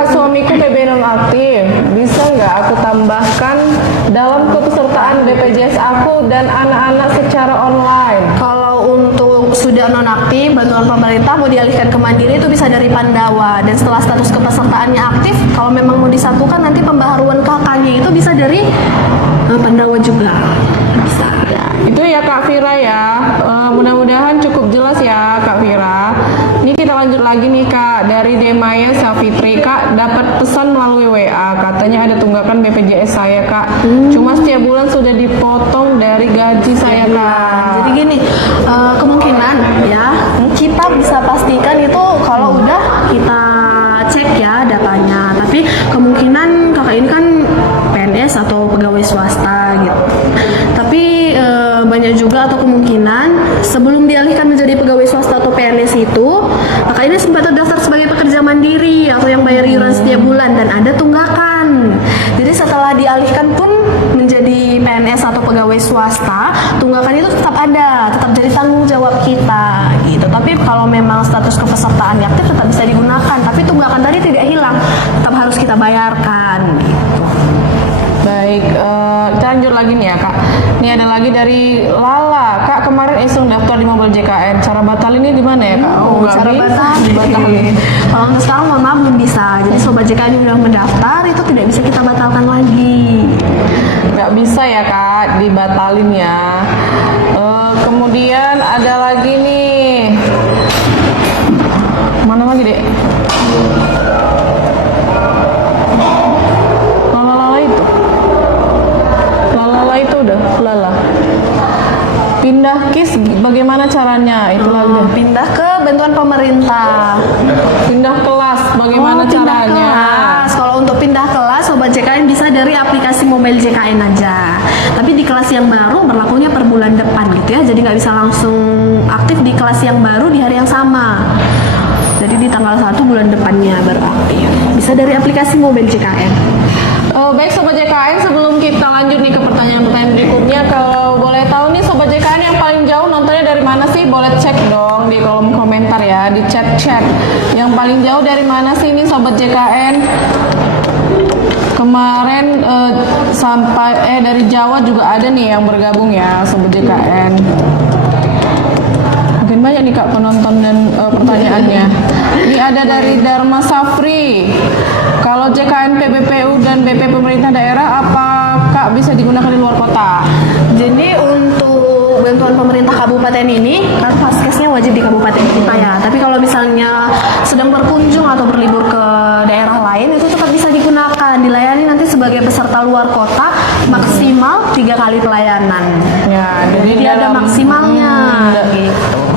Kak, suamiku PB nonaktif. Bisa nggak aku tambahkan dalam kepesertaan BPJS aku dan anak-anak secara online? Kalau untuk sudah nonaktif, bantuan pemerintah mau dialihkan ke Mandiri itu bisa dari Pandawa. Dan setelah status kepesertaannya aktif, kalau memang mau disatukan nanti pembaharuan KK-nya itu bisa dari Pandawa juga. Bisa. Itu ya Kak Vira ya. Mudah-mudahan cukup jelas ya Kak Vira. Ini kita lanjut lagi nih Kak, dari Demaya Safitri. Kak, dapat pesan melalui WA, katanya ada tunggakan BPJS saya Kak. Cuma setiap bulan sudah dipotong dari gaji saya Kak. Jadi gini, kemungkinan ya kita bisa pastikan itu kalau udah kita cek ya datanya. Tapi kemungkinan kakak ini kan PNS atau pegawai swasta gitu. Tapi banyak juga atau kemungkinan sebelum dialihkan menjadi pegawai swasta atau PNS itu kakak ini sempat terdaftar sebagai pekerja mandiri atau yang bayar iuran setiap bulan dan ada tunggakan. Jadi setelah dialihkan pun menjadi PNS atau pegawai swasta, tunggakan itu tetap ada, tetap jadi tanggung jawab kita gitu. Tapi kalau memang status kepesertaan aktif tetap bisa digunakan, tapi tunggakan tadi tidak hilang, tetap harus kita bayarkan gitu. Baik, kita lanjut lagi nih ya Kak. Ini ada lagi dari Lala. Kak, kemarin iseng daftar di Mobile JKN. Cara batalinnya di mana ya Kak? Cara batalin. Kalau untuk sekarang mohon maaf belum bisa. Jadi sobat JKN yang sudah mendaftar itu tidak bisa kita batalkan lagi. Nggak bisa ya Kak, dibatalin ya. Kemudian ada lagi nih. Mana lagi dek? Itu udah Lala. Pindah KIS bagaimana caranya? Itu lagi. Pindah ke bantuan pemerintah. Pindah kelas bagaimana Pindah caranya? kelas. Kalau untuk pindah kelas sobat JKN bisa dari aplikasi Mobile JKN aja. Tapi di kelas yang baru berlakunya per bulan depan gitu ya. Jadi nggak bisa langsung aktif di kelas yang baru di hari yang sama. Jadi di tanggal 1 bulan depannya baru aktif. Bisa dari aplikasi Mobile JKN. Baik Sobat JKN, sebelum kita lanjut nih ke pertanyaan-pertanyaan berikutnya, kalau boleh tahu nih Sobat JKN yang paling jauh nontonnya dari mana sih? Boleh cek dong di kolom komentar ya, di chat-chat. Yang paling jauh dari mana sih ini Sobat JKN? Kemarin sampai dari Jawa juga ada nih yang bergabung ya Sobat JKN. Mungkin banyak nih Kak penonton dan pertanyaannya. Ini ada dari Dharma Safri. Kalau JKN PBPU dan BP pemerintah daerah, apa Kak bisa digunakan di luar kota? Jadi untuk bantuan pemerintah kabupaten ini kan vaskesnya wajib di kabupaten kita ya. Tapi kalau misalnya sedang berkunjung atau berlibur ke daerah lain itu tetap bisa digunakan. Dilayani nanti sebagai peserta luar kota maksimal 3 kali pelayanan. Ya, jadi ada maksimalnya. Gitu.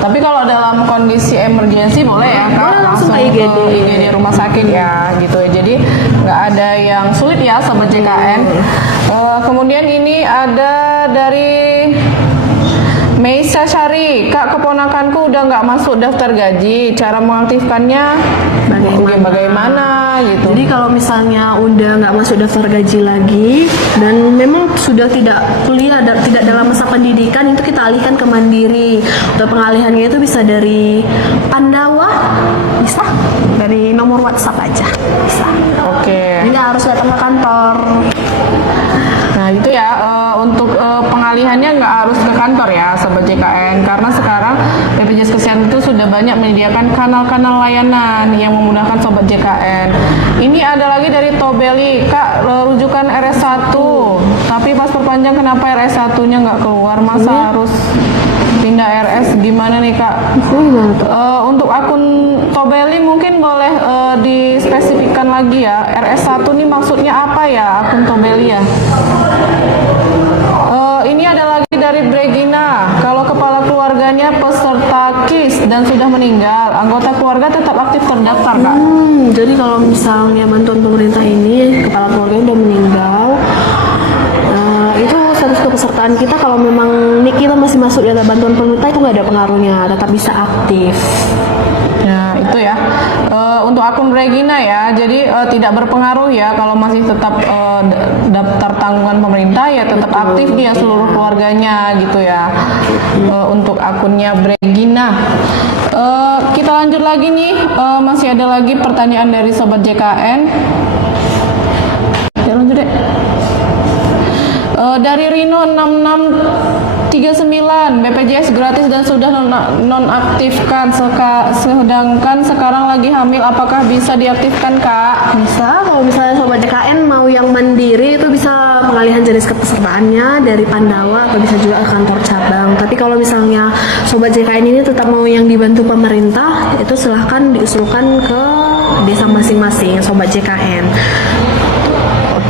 Tapi kalau dalam kondisi emergensi boleh ya Kak, boleh langsung ke IGD rumah sakit ya gitu ya. Jadi nggak ada yang sulit ya Sobat JKN. Kemudian ini ada dari Meisa Syari. Kak, keponakanku udah nggak masuk daftar gaji. Cara mengaktifkannya bagaimana gitu. Jadi kalau misalnya udah nggak masuk daftar gaji lagi dan memang sudah tidak kuliah, tidak dalam masa pendidikan, itu kita alihkan ke Mandiri. Untuk pengalihannya itu bisa dari Pandawa, bisa dari nomor WhatsApp aja, bisa. Oke. Jadi nggak harus datang ke kantor. Nah itu ya, untuk pengalihannya nggak harus ke kantor ya Sobat JKN, karena sekarang BPJS Kesehatan itu sudah banyak menyediakan kanal-kanal layanan yang memudahkan Sobat JKN. Ini ada lagi dari Tobeli. Kak, rujukan RS1, tapi pas perpanjang kenapa RS1-nya nggak keluar? Masa harus pindah RS? Gimana nih Kak? Untuk akun Tobeli mungkin boleh dispesifikkan lagi ya, RS1 ini maksudnya apa ya akun Tobeli ya? Ini ada lagi dari Bregina. Kalau kepala keluarganya peserta KIS dan sudah meninggal, anggota keluarga tetap aktif terdaftar Kak? Jadi kalau misalnya bantuan pemerintah ini kepala keluarga udah meninggal, itu status kepesertaan kita kalau memang nik kita masih masuk di bantuan pemerintah itu nggak ada pengaruhnya, tetap bisa aktif. Nah itu ya, untuk akun Regina ya, jadi tidak berpengaruh ya kalau masih tetap daftar tanggungan pemerintah ya, tetap aktif dia seluruh keluarganya gitu ya. Untuk akunnya Regina. kita lanjut lagi nih, masih ada lagi pertanyaan dari Sobat JKN. Ya lanjut deh. Dari Rino 6639, BPJS gratis dan sudah nonaktifkan, sedangkan sekarang lagi hamil, apakah bisa diaktifkan Kak? Bisa, kalau misalnya Sobat JKN mau yang mandiri itu bisa pengalihan jenis kepesertaannya dari Pandawa atau bisa juga ke kantor cabang. Tapi kalau misalnya Sobat JKN ini tetap mau yang dibantu pemerintah, itu silahkan diusulkan ke desa masing-masing Sobat JKN.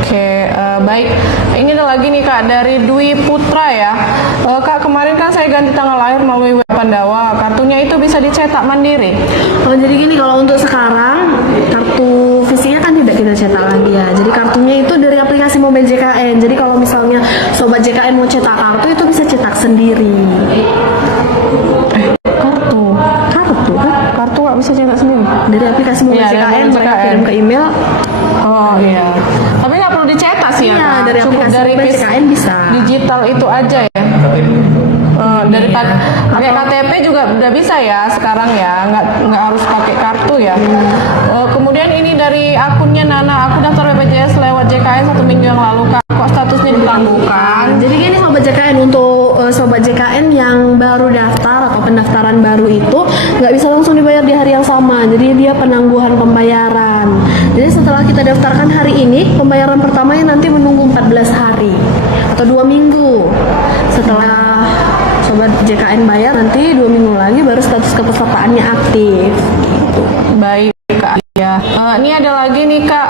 Oke, baik. Ini ada lagi nih Kak dari Dwi Putra ya. Kak, kemarin kan saya ganti tanggal lahir melalui web Pandawa. Kartunya itu bisa dicetak mandiri. Jadi gini, kalau untuk sekarang kartu fisiknya kan tidak kita cetak lagi ya. Jadi kartunya itu dari aplikasi Mobil JKN. Jadi kalau misalnya Sobat JKN mau cetak kartu itu bisa cetak sendiri. Kartu nggak bisa cetak sendiri. Dari aplikasi Mobil Iya, dari JKN Mobil mereka JKN. kirim ke email. Oh iya. Tapi nggak perlu dicetak sih ya Iya, Kak? dari Cukup aplikasi dari Mobil JKN bisa. digital itu aja ya. Dari pakai KTP juga udah bisa ya sekarang ya, nggak harus pakai kartu ya. Kemudian ini dari akunnya Nana, aku daftar BPJS lewat JKN 1 minggu yang lalu Kak, kok statusnya ditangguhkan? Jadi gini Sobat JKN, untuk Sobat JKN yang baru daftar atau pendaftaran baru itu nggak bisa langsung dibayar di hari yang sama. Jadi dia penangguhan pembayaran. Jadi setelah kita daftarkan hari ini, pembayaran pertamanya nanti menunggu 14 hari atau 2 minggu. Setelah Sobat JKN bayar, nanti 2 minggu lagi baru status kepesertaannya aktif. Baik Kak ya. Ini ada lagi nih Kak,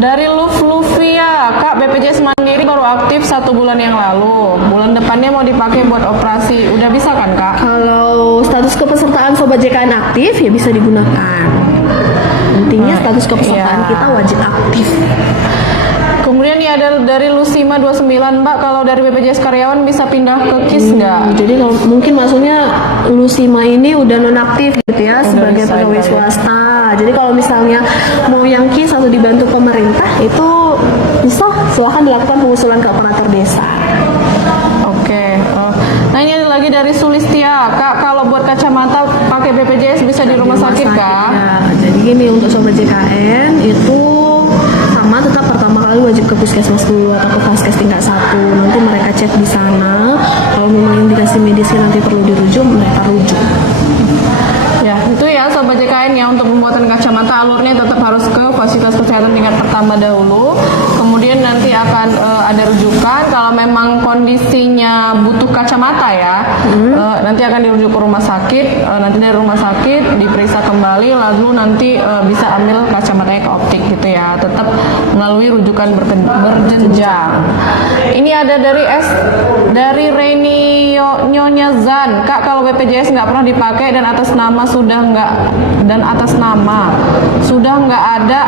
dari Luvia, Kak, BPJS Mandiri baru aktif 1 bulan yang lalu. Bulan depannya mau dipakai buat operasi, udah bisa kan Kak? Kalau status kepesertaan Sobat JKN aktif ya bisa digunakan. Intinya status kepesertaan iya. kita wajib aktif. Kemudian nih ada dari Lusima 29, Mbak, kalau dari BPJS karyawan bisa pindah ke KIS nggak? Jadi kalau mungkin maksudnya Lusima ini udah nonaktif gitu ya sebagai bisa pegawai ya. swasta. Jadi kalau misalnya mau yang KIS atau dibantu pemerintah itu bisa, silahkan dilakukan pengusulan ke operator desa. Oke. Nah ini ada lagi dari Sulistia, Kak, kalau buat kacamata pakai BPJS bisa di rumah sakit Kak? Ya, jadi gini, untuk Sobat JKN itu sama, tetap pertama kali wajib ke puskesmas dulu atau ke vaskes tingkat 1. Nanti mereka cek di sana. Kalau memang indikasi medisnya nanti perlu dirujuk, mereka rujuk. Ya, itu ya Sobat JKN ya, untuk pembuatan kacamata alurnya tetap harus ke fasilitas kesehatan tingkat pertama dahulu. Kemudian nanti akan ada rujukan kalau memang kondisinya butuh kacamata ya. Nanti akan dirujuk ke rumah sakit, nanti dari rumah sakit diperiksa kembali, lalu nanti bisa ambil kacamatanya ke optik gitu ya. Tetap melalui rujukan berjenjang. Ini ada dari Reni Nyonya Zan, Kak, kalau BPJS nggak pernah dipakai dan atas nama sudah nggak ada,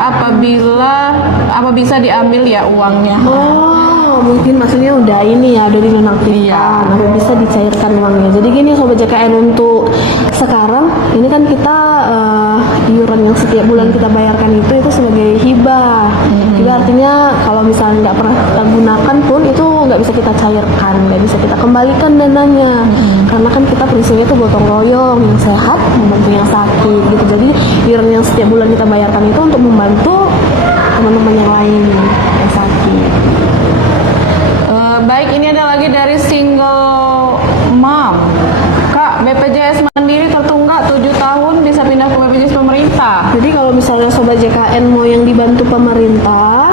apa bisa diambil ya uangnya? Oh, mungkin maksudnya udah ini ya, udah dinonaktifkan, apa bisa dicairkan uangnya. Jadi gini Sobat JKN, untuk sekarang ini kan kita iuran yang setiap bulan kita bayarkan itu sebagai hibah. Hibah artinya kalau misalnya nggak pernah kita gunakan pun itu nggak bisa kita cairkan, nggak bisa kita kembalikan dananya. Karena kan kita prinsipnya itu gotong royong, yang sehat membantu yang sakit gitu. Jadi iuran yang setiap bulan kita bayarkan itu untuk membantu teman-teman yang lain yang sakit. Baik, ini ada lagi dari single mom, Kak, BPJS Mandiri tertunggak 7 tahun bisa pindah ke BPJS pemerintah. Jadi kalau misalnya Sobat JKN mau yang dibantu pemerintah,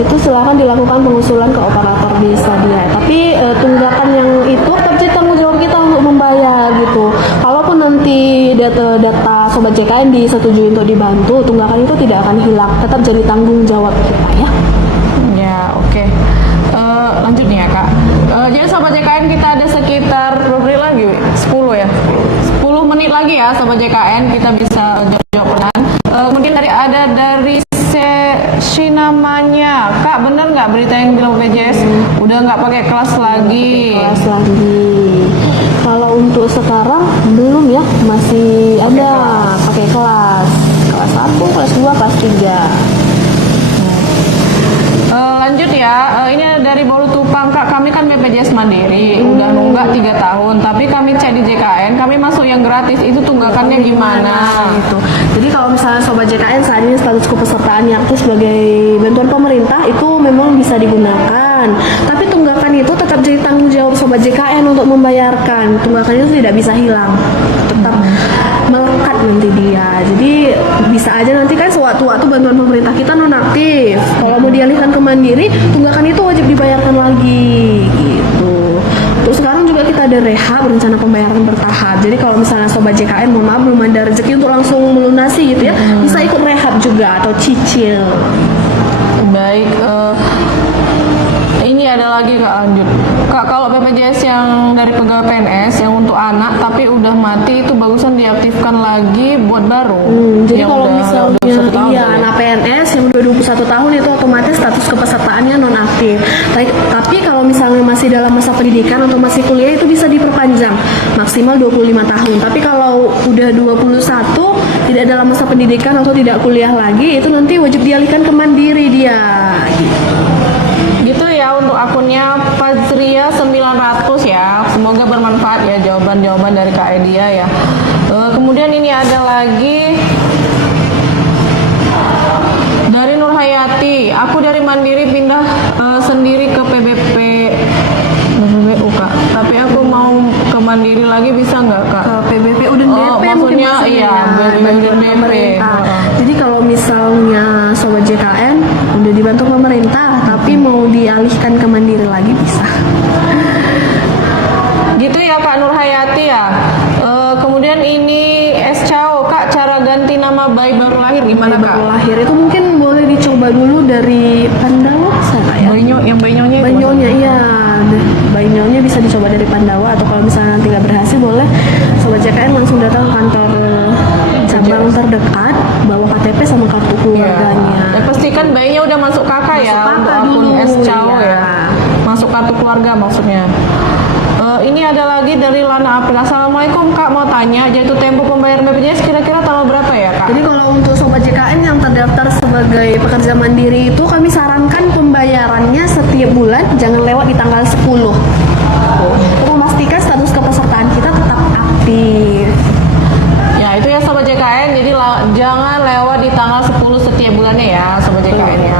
itu silahkan dilakukan pengusulan ke operator desa dia. Tapi tunggakan yang itu tetap jadi tanggung jawab kita untuk membayar gitu. Kalaupun nanti data Sobat JKN disetujui untuk dibantu, tunggakan itu tidak akan hilang, tetap jadi tanggung jawab kita ya. Ya, oke. Lanjut nih ya Kak. Jadi Sobat JKN kita ada sekitar berapa menit lagi? 10 ya? 10 menit lagi ya Sobat JKN, kita bisa jawab pertanyaan. Kemudian dari namanya, Kak, bener nggak berita yang bilang BPJS udah nggak pakai kelas lagi? Kelas lagi. Kalau untuk sekarang belum ya, masih ada pakai kelas 1, kelas 2, kelas 3. Lanjut ya, ini dari Bolu Tupa gampang Kak, kami kan BPJS Mandiri, udah nunggak 3 tahun, tapi kami cek di JKN, kami masuk yang gratis, itu tunggakannya gimana? Gitu. Jadi kalau misalnya sobat JKN saat ini status kepesertaannya aktif sebagai bantuan pemerintah itu memang bisa digunakan. Tapi tunggakan itu tetap jadi tanggung jawab sobat JKN untuk membayarkan. Tunggakan itu tidak bisa hilang, tetap melekat nanti dia. Jadi bisa aja nanti kan sewaktu-waktu bantuan pemerintah kita nonaktif. Kalau mau dialihkan ke Mandiri, tunggakan itu wajib dibayarkan lagi gitu. Terus sekarang juga kita ada rehab rencana pembayaran bertahap. Jadi kalau misalnya sobat JKN mohon maaf belum ada rezeki untuk langsung melunasi gitu ya, bisa ikut rehab juga atau cicil. Baik, ini ada lagi Kak lanjut. Kak, kalau BPJS yang dari pegawai PNS yang untuk anak tapi udah mati itu bagusan diaktifkan lagi buat baru. Jadi Yang kalau udah misalnya 21 tahun iya ya? anak PNS yang udah 21 tahun itu otomatis status kepesertaannya nonaktif. Tapi kalau misalnya masih dalam masa pendidikan atau masih kuliah itu bisa diperpanjang maksimal 25 tahun. Tapi kalau udah 21 tidak dalam masa pendidikan atau tidak kuliah lagi itu nanti wajib dialihkan ke Mandiri dia. Gitu ya untuk akunnya Fazria 900 ya. Semoga bermanfaat ya jawaban-jawaban dari Kak Edia ya. Kemudian ini ada lagi dari Nur Hayati. Aku dari Mandiri pindah sendiri ke PBPU Kak. Tapi aku mau ke Mandiri lagi bisa nggak Kak? Ke PBPU dan DP mungkin maksudnya iya bantuan DP. pemerintah. Jadi kalau misalnya sobat JKN udah dibantu pemerintah tapi mau dialihkan ke Mandiri lagi bisa. Gitu ya Kak Nur Hayati ya. Kemudian ini SCAO Kak, cara ganti nama bayi baru lahir gimana Kak? Baru lahir itu mungkin boleh dicoba dulu dari Pandawa sana ya. Yang bayi-nyonya itu Bayi-nyonya iya, bayi-nyonya bisa dicoba dari Pandawa atau kalau misalnya nanti nggak berhasil boleh sobat JKN langsung datang ke kantor cabang terdekat bawa KTP sama kartu keluarganya. Ya, pastikan bayinya udah masuk kakak ya Masuk untuk kakak akun dulu, SCAO iya. ya. Masuk kartu keluarga maksudnya. Ini ada lagi dari Lana April. Assalamualaikum Kak, mau tanya jatuh tempo pembayaran BPJS kira-kira tanggal berapa ya Kak? Jadi kalau untuk sobat JKN yang terdaftar sebagai pekerja mandiri itu kami sarankan pembayarannya setiap bulan jangan lewat di tanggal 10. Untuk memastikan status kepesertaan kita tetap aktif. Ya itu ya sobat JKN, jadi jangan lewat di tanggal 10 setiap bulannya ya sobat JKN ya.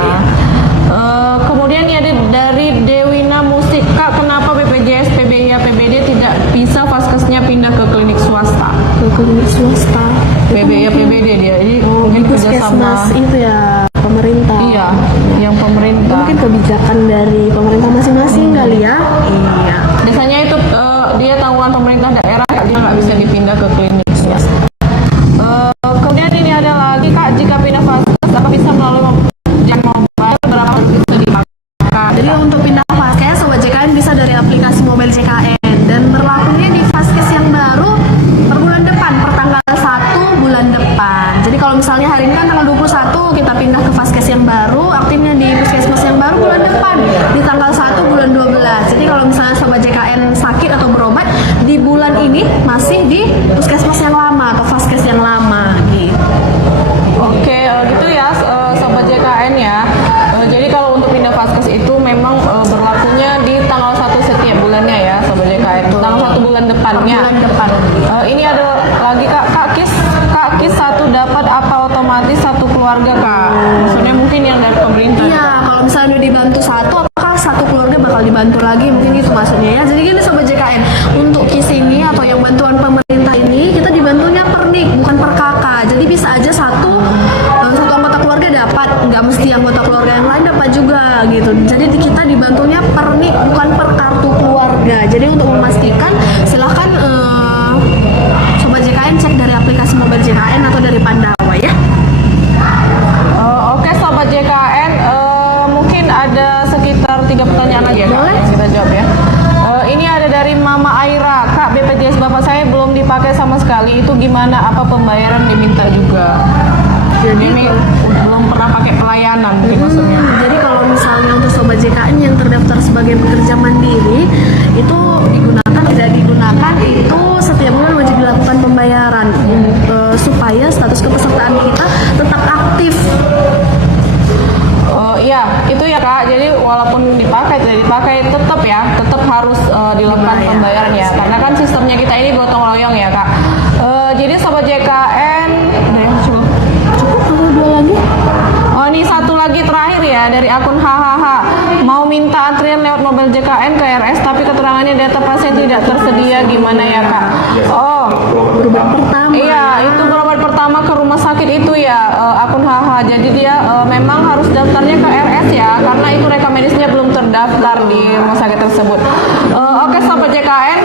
Kemudian ya dari Dewina Musik, Kak kenapa BPJS, PBI, APBD tidak bisa vaskesnya pindah ke klinik swasta? Ke klinik swasta. PBI, APBD dia, jadi mungkin kerjasama. Puskesmas itu ya pemerintah. Iya, yang pemerintah. Mungkin kebijakan dari pemerintah masing-masing kali ya. Iya. Biasanya itu dia tanggungan pemerintah daerah, Kak, dia nggak bisa dipindah ke klinik swasta. Kemudian ini ada lagi Kak, jika pindah vaskes apa bisa melalui jam mobile berapa bisa dipakai? Jadi untuk pindah vaskes sobat JKN bisa dari aplikasi mobile JKN dan berlakunya di vaskes yang baru per bulan depan, per tanggal 1 bulan depan. Jadi kalau misalnya hari ini kan tanggal 21 kita pindah ke vaskes yang baru, aktifnya di puskesmas yang baru bulan depan di tanggal 1 bulan 12. Jadi kalau misalnya sobat JKN sakit atau berobat di bulan ini masih di puskesmas yang lama atau vaskes yang lama gitu. Oke, gitu ya sobat JKN ya. Jadi kalau untuk pindah vaskes itu memang berlakunya di tanggal 1 setiap bulannya ya sobat JKN. Tanggal 1 bulan depannya. Bulan depan. Ini ada lagi Kak Kis satu dapat apa otomatis satu keluarga Kak? Maksudnya mungkin yang dari pemerintah. Iya, kalau misalnya udah dibantu satu, apakah satu keluarga bakal dibantu lagi? Mungkin itu maksudnya ya. Jadi gini sobat JKN, untuk KIS ini atau yang bantuan pemerintah ini kita dibantunya per nik, bukan per kakak. Jadi bisa aja satu anggota keluarga dapat, nggak mesti anggota keluarga yang lain dapat juga gitu. Jadi kita dibantunya per nik, bukan per kartu keluarga. Jadi untuk memastikan silahkan sobat JKN cek dari aplikasi mobile JKN atau dari Pandawa ya. Oke sobat JKN, mungkin ada sekitar 3 pertanyaan lagi ya Kak, Boleh. yang kita jawab ya. Ini ada dari Mama Aira, Kak BPJS Bapak saya belum dipakai sama sekali, itu gimana? Apa pembayaran diminta juga? Jadi Ini belum pernah pakai pelayanan mungkin maksudnya. Jadi kalau misalnya untuk sobat JKN yang terdaftar sebagai pekerja mandiri itu tidak digunakan itu setiap bulan wajib dilakukan pembayaran supaya status kepesertaan kita tetap aktif. Iya, itu ya Kak. Jadi walaupun dipakai tidak dipakai tetap tidak tersedia gimana ya Kak? Oh, berobat pertama. iya, itu berobat pertama ke rumah sakit itu ya, akun HH. Jadi dia memang harus daftarnya ke RS ya, karena itu rekam medisnya belum terdaftar di rumah sakit tersebut. Oke, Sobat JKN,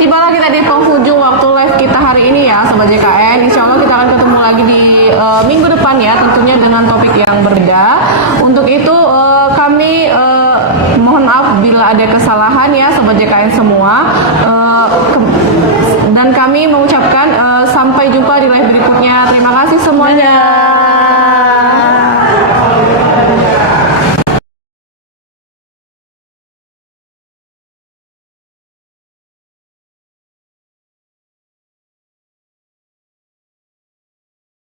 tibalah kita di penghujung waktu live kita hari ini ya, Sobat JKN. Insya Allah kita akan ketemu lagi di minggu depan ya, tentunya dengan topik yang berbeda. Untuk itu kami mohon maaf bila ada kesalahan ya, Sobat JKN semua. Dan kami mengucapkan sampai jumpa di live berikutnya. Terima kasih semuanya.